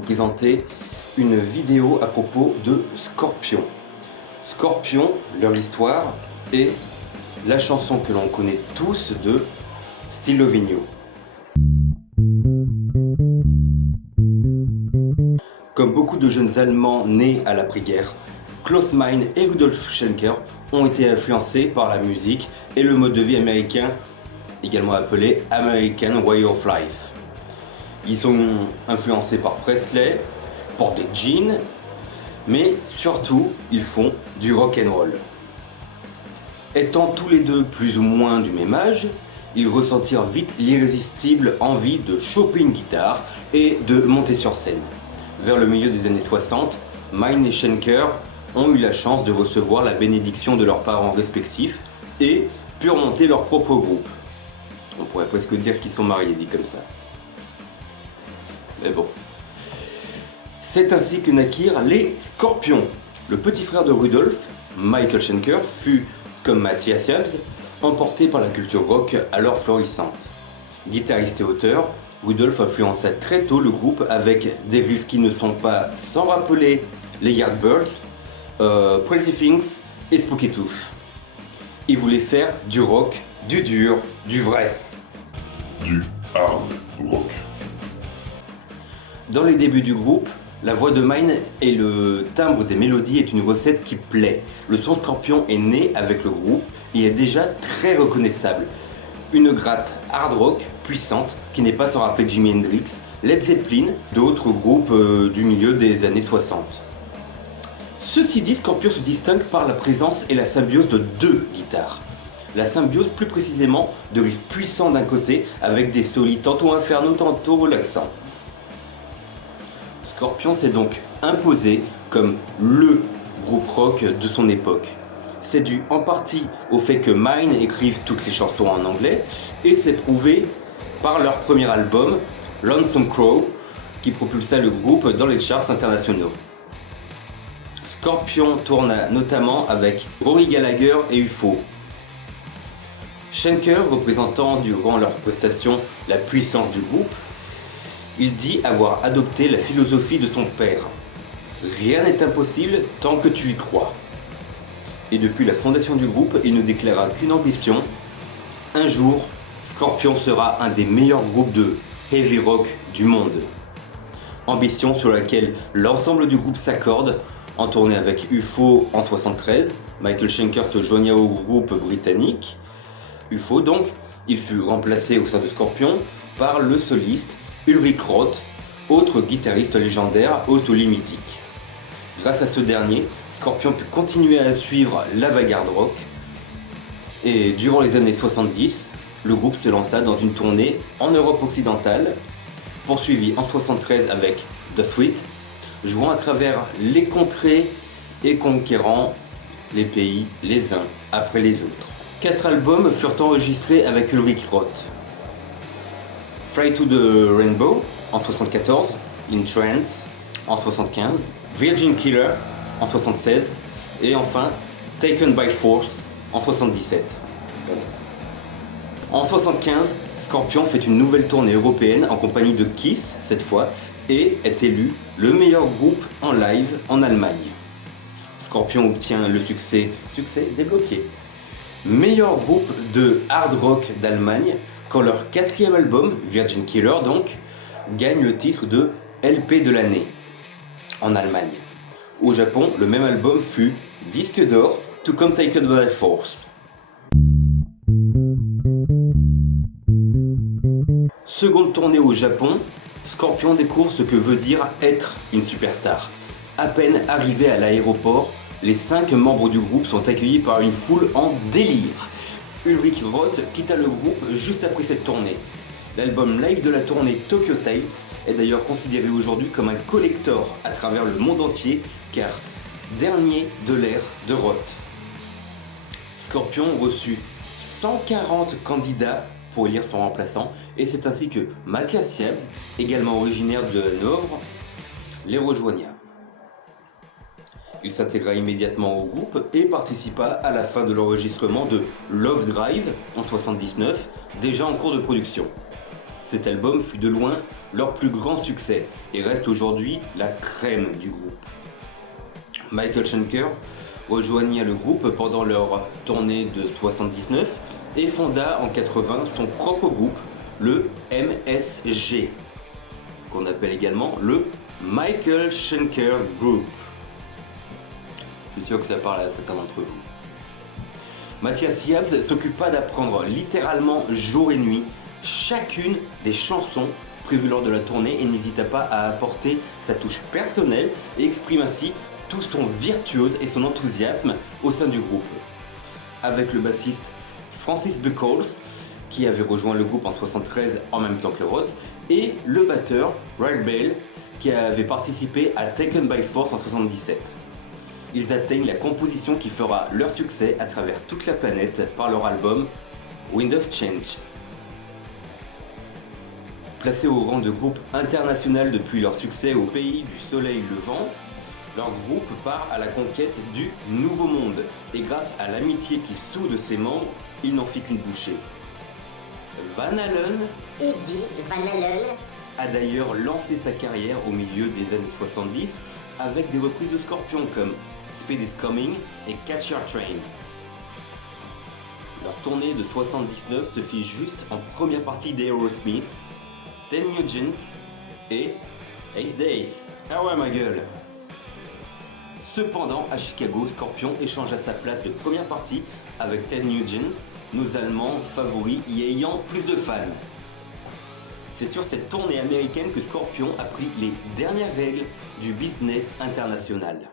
vous présenter une vidéo à propos de Scorpions. Scorpions, leur histoire et la chanson que l'on connaît tous de Still Loving You. Comme beaucoup de jeunes Allemands nés à l'après-guerre, Klaus Meine et Rudolf Schenker ont été influencés par la musique et le mode de vie américain, également appelé American Way of Life. Ils sont influencés par Presley, portent des jeans, mais surtout ils font du rock and roll. Étant tous les deux plus ou moins du même âge, ils ressentirent vite l'irrésistible envie de choper une guitare et de monter sur scène. Vers le milieu des années 60, Meine et Schenker ont eu la chance de recevoir la bénédiction de leurs parents respectifs et purent monter leur propre groupe. On pourrait presque dire qu'ils sont mariés, dit comme ça. Mais bon. C'est ainsi que naquirent les Scorpions. Le petit frère de Rudolf, Michael Schenker, fut, comme Matthias Jabs, emporté par la culture rock alors florissante. Guitariste et auteur, Rudolf influença très tôt le groupe avec des riffs qui ne sont pas sans rappeler les Yardbirds, Pretty Things et Spooky Tooth. Il voulait faire du rock, du dur, du vrai. Du hard rock. Dans les débuts du groupe, la voix de Meine et le timbre des mélodies est une recette qui plaît. Le son Scorpion est né avec le groupe et est déjà très reconnaissable. Une gratte hard rock puissante qui n'est pas sans rappeler Jimi Hendrix, Led Zeppelin, d'autres groupes du milieu des années 60. Ceci dit, Scorpion se distingue par la présence et la symbiose de deux guitares. La symbiose plus précisément de riffs puissants d'un côté avec des solis tantôt infernaux tantôt relaxants. Scorpion s'est donc imposé comme LE groupe rock de son époque. C'est dû en partie au fait que Meine écrive toutes les chansons en anglais et c'est prouvé par leur premier album, Lonesome Crow, qui propulsa le groupe dans les charts internationaux. Scorpion tourna notamment avec Rory Gallagher et UFO. Schenker, représentant durant leur prestation la puissance du groupe, il dit avoir adopté la philosophie de son père. Rien n'est impossible tant que tu y crois. Et depuis la fondation du groupe, il ne déclara qu'une ambition. Un jour, Scorpion sera un des meilleurs groupes de heavy rock du monde. Ambition sur laquelle l'ensemble du groupe s'accorde, en tournée avec UFO en 1973. Michael Schenker se joigna au groupe britannique. UFO donc, il fut remplacé au sein de Scorpion par le soliste Ulrich Roth, autre guitariste légendaire au soli mythique. Grâce à ce dernier, Scorpion put continuer à suivre l'avant-garde rock et durant les années 70, le groupe se lança dans une tournée en Europe occidentale, poursuivie en 1973 avec The Sweet, jouant à travers les contrées et conquérant les pays les uns après les autres. 4 albums furent enregistrés avec Ulrich Roth. Fly to the Rainbow en 1974, In Trance en 1975, Virgin Killer en 1976 et enfin Taken by Force en 1977. En 1975, Scorpion fait une nouvelle tournée européenne en compagnie de Kiss cette fois et est élu le meilleur groupe en live en Allemagne. Scorpion obtient le succès débloqué, meilleur groupe de hard rock d'Allemagne quand leur 4e album, Virgin Killer donc, gagne le titre de LP de l'année en Allemagne. Au Japon, le même album fut disque d'or, tout comme Taken by Force. Seconde tournée au Japon, Scorpion découvre ce que veut dire être une superstar. À peine arrivé à l'aéroport, les 5 membres du groupe sont accueillis par une foule en délire. Ulrich Roth quitta le groupe juste après cette tournée. L'album live de la tournée Tokyo Tapes est d'ailleurs considéré aujourd'hui comme un collector à travers le monde entier car dernier de l'ère de Roth. Scorpion reçut 140 candidats pour élire son remplaçant et c'est ainsi que Matthias Jabs, également originaire de Hanovre, les rejoigna. Il s'intégra immédiatement au groupe et participa à la fin de l'enregistrement de Love Drive en 1979, déjà en cours de production. Cet album fut de loin leur plus grand succès et reste aujourd'hui la crème du groupe. Michael Schenker rejoignit le groupe pendant leur tournée de 79 et fonda en 80 son propre groupe, le MSG, qu'on appelle également le Michael Schenker Group. Je suis sûr que ça parle à certains d'entre vous. Matthias Yabs s'occupa d'apprendre littéralement jour et nuit chacune des chansons prévues lors de la tournée et n'hésita pas à apporter sa touche personnelle et exprime ainsi tout son virtuose et son enthousiasme au sein du groupe. Avec le bassiste Francis Buchholz, qui avait rejoint le groupe en 73 en même temps que Roth, et le batteur Ray Bale, qui avait participé à Taken by Force en 77. Ils atteignent la composition qui fera leur succès à travers toute la planète par leur album Wind of Change. Placés au rang de groupe international depuis leur succès au pays du soleil levant, leur groupe part à la conquête du Nouveau Monde et grâce à l'amitié qui soude ses membres, il n'en fit qu'une bouchée. Van Halen, Eddie Van Halen, a d'ailleurs lancé sa carrière au milieu des années 70 avec des reprises de Scorpions comme Speed is Coming et Catch Your Train. Leur tournée de 79 se fit juste en première partie d'Aerosmith, Ted Nugent et Ace Days. Ah ouais ma gueule. Cependant, à Chicago, Scorpion échangea sa place de première partie avec Ted Nugent, nos Allemands favoris y ayant plus de fans. C'est sur cette tournée américaine que Scorpion a pris les dernières règles du business international.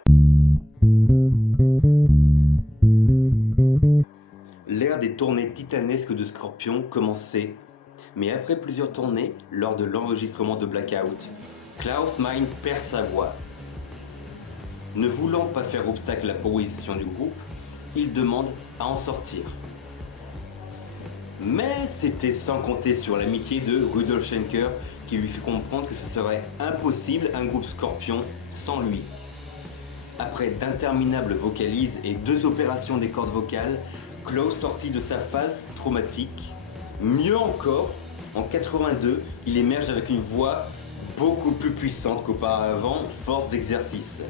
L'ère des tournées titanesques de Scorpion commençait, mais après plusieurs tournées, lors de l'enregistrement de Blackout, Klaus Meine perd sa voix. Ne voulant pas faire obstacle à la progression du groupe, il demande à en sortir. Mais c'était sans compter sur l'amitié de Rudolf Schenker qui lui fit comprendre que ce serait impossible un groupe Scorpion sans lui. Après d'interminables vocalises et 2 opérations des cordes vocales, Klaus sortit de sa phase traumatique. Mieux encore, en 82, il émerge avec une voix beaucoup plus puissante qu'auparavant, force d'exercice.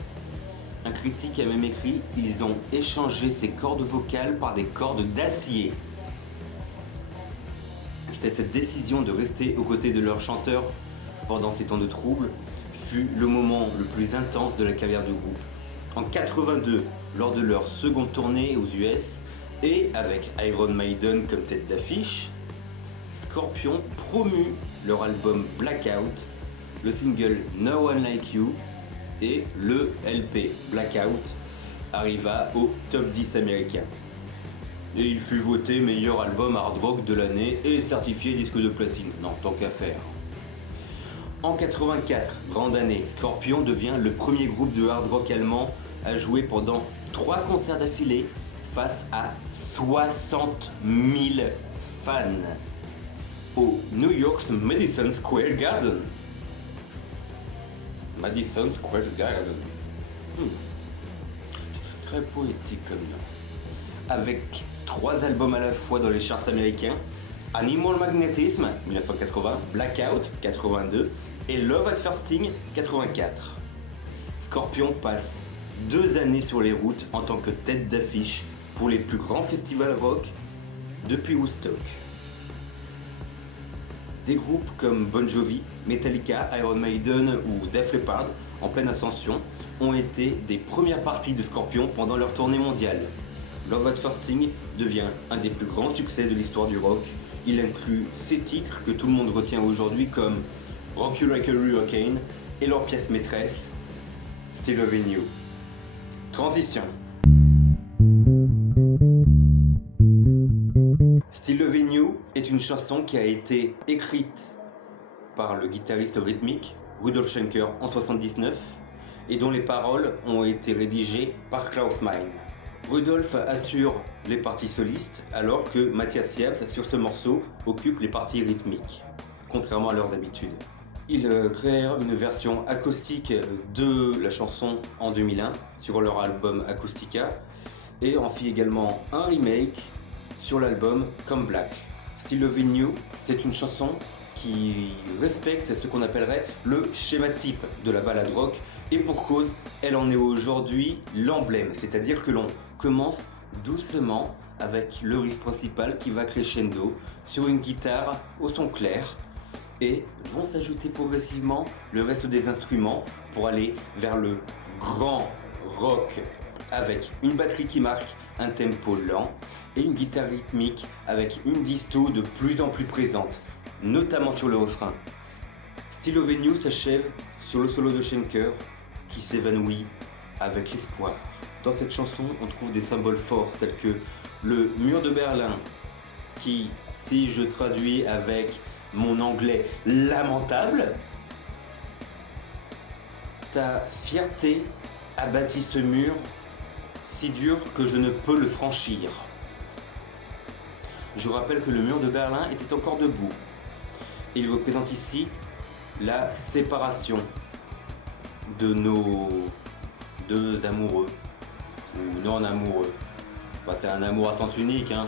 Un critique a même écrit « Ils ont échangé ces cordes vocales par des cordes d'acier ». Cette décision de rester aux côtés de leur chanteur pendant ces temps de trouble fut le moment le plus intense de la carrière du groupe. En 82, lors de leur seconde tournée aux US et avec Iron Maiden comme tête d'affiche, Scorpion promut leur album Blackout, le single No One Like You et le LP Blackout arriva au top 10 américain. Et il fut voté meilleur album hard rock de l'année et certifié disque de platine. Non, tant qu'à faire. En 84, grande année, Scorpion devient le premier groupe de hard rock allemand à jouer pendant 3 concerts d'affilée face à 60 000 fans au New York's Madison Square Garden. Madison Square Garden. Très poétique comme nom. Avec 3 albums à la fois dans les charts américains, Animal Magnetism 1980, Blackout 82 et Love at First Sting 84. Scorpion passe 2 années sur les routes en tant que tête d'affiche pour les plus grands festivals rock depuis Woodstock. Des groupes comme Bon Jovi, Metallica, Iron Maiden ou Def Leppard, en pleine ascension, ont été des premières parties de Scorpion pendant leur tournée mondiale. Love at First Sting devient un des plus grands succès de l'histoire du rock. Il inclut ces titres que tout le monde retient aujourd'hui comme Rock You Like a Hurricane et leur pièce maîtresse, Still Loving You. Transition. Still Loving You est une chanson qui a été écrite par le guitariste rythmique Rudolf Schenker en 79 et dont les paroles ont été rédigées par Klaus Meine. Rudolf assure les parties solistes alors que Matthias Yabs sur ce morceau occupe les parties rythmiques, contrairement à leurs habitudes. Ils créèrent une version acoustique de la chanson en 2001 sur leur album Acoustica et en fit également un remake sur l'album Come Black. Still Loving You, c'est une chanson qui respecte ce qu'on appellerait le schéma type de la ballade rock, et pour cause, elle en est aujourd'hui l'emblème, c'est-à-dire que l'on commence doucement avec le riff principal qui va crescendo sur une guitare au son clair, et vont s'ajouter progressivement le reste des instruments pour aller vers le grand rock avec une batterie qui marque un tempo lent et une guitare rythmique avec une disto de plus en plus présente, notamment sur le refrain. Still Loving You s'achève sur le solo de Schenker qui s'évanouit avec l'espoir. Dans cette chanson, on trouve des symboles forts tels que le mur de Berlin qui, si je traduis avec mon anglais lamentable, ta fierté a bâti ce mur si dur que je ne peux le franchir. Je rappelle que le mur de Berlin était encore debout. Et il représente ici la séparation de nos deux amoureux, ou non amoureux. Enfin, c'est un amour à sens unique, hein.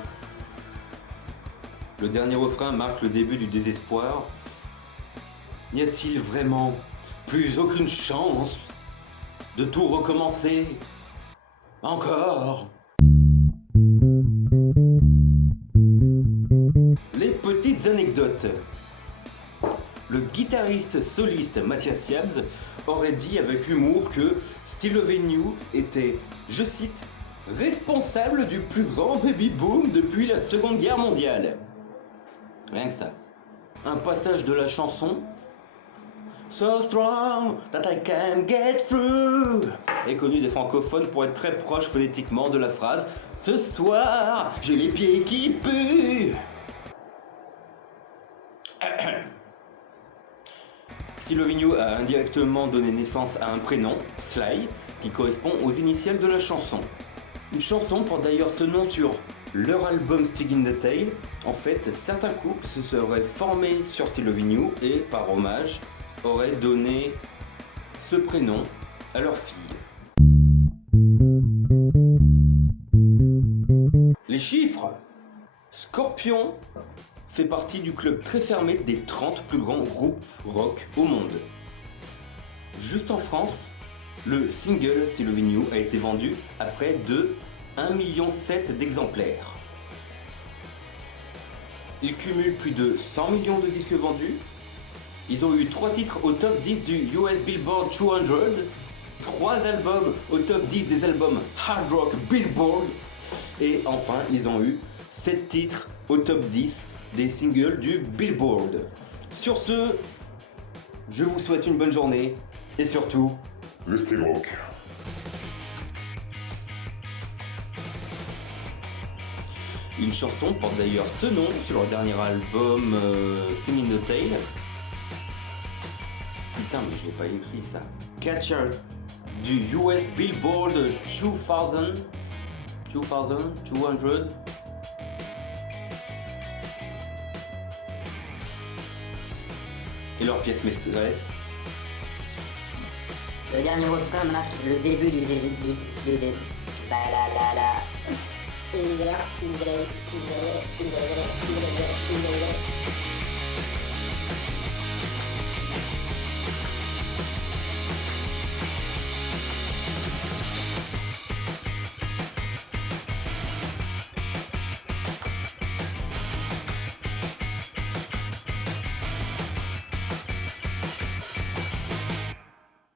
Le dernier refrain marque le début du désespoir. N'y a-t-il vraiment plus aucune chance de tout recommencer encore? Les petites anecdotes. Le guitariste soliste Mathias Yabs aurait dit avec humour que Still Loving You était, je cite, responsable du plus grand baby-boom depuis la Seconde Guerre mondiale. Rien que ça. Un passage de la chanson So strong that I can get through est connu des francophones pour être très proche phonétiquement de la phrase Ce soir, j'ai les pieds qui puent. Still Loving You a indirectement donné naissance à un prénom, Sly, qui correspond aux initiales de la chanson. Une chanson porte d'ailleurs ce nom sur leur album Stig in the Tail. En fait, certains couples se seraient formés sur Still Loving You et, par hommage, auraient donné ce prénom à leur fille. Les chiffres. Scorpion fait partie du club très fermé des 30 plus grands groupes rock au monde. Juste en France, le single Still Loving You a été vendu à près de 1,7 million d'exemplaires. Ils cumulent plus de 100 millions de disques vendus. Ils ont eu 3 titres au top 10 du US Billboard 200, 3 albums au top 10 des albums Hard Rock Billboard, et enfin ils ont eu 7 titres au top 10 des singles du Billboard. Sur ce, je vous souhaite une bonne journée et surtout, Restez rock. une chanson porte d'ailleurs ce nom sur leur dernier album Sting in the Tail. Putain, mais je l'ai pas écrit ça. Catcher du US Billboard 2000. Et leur pièce maîtresse. Le dernier refrain marque le début du Balalala. Il est.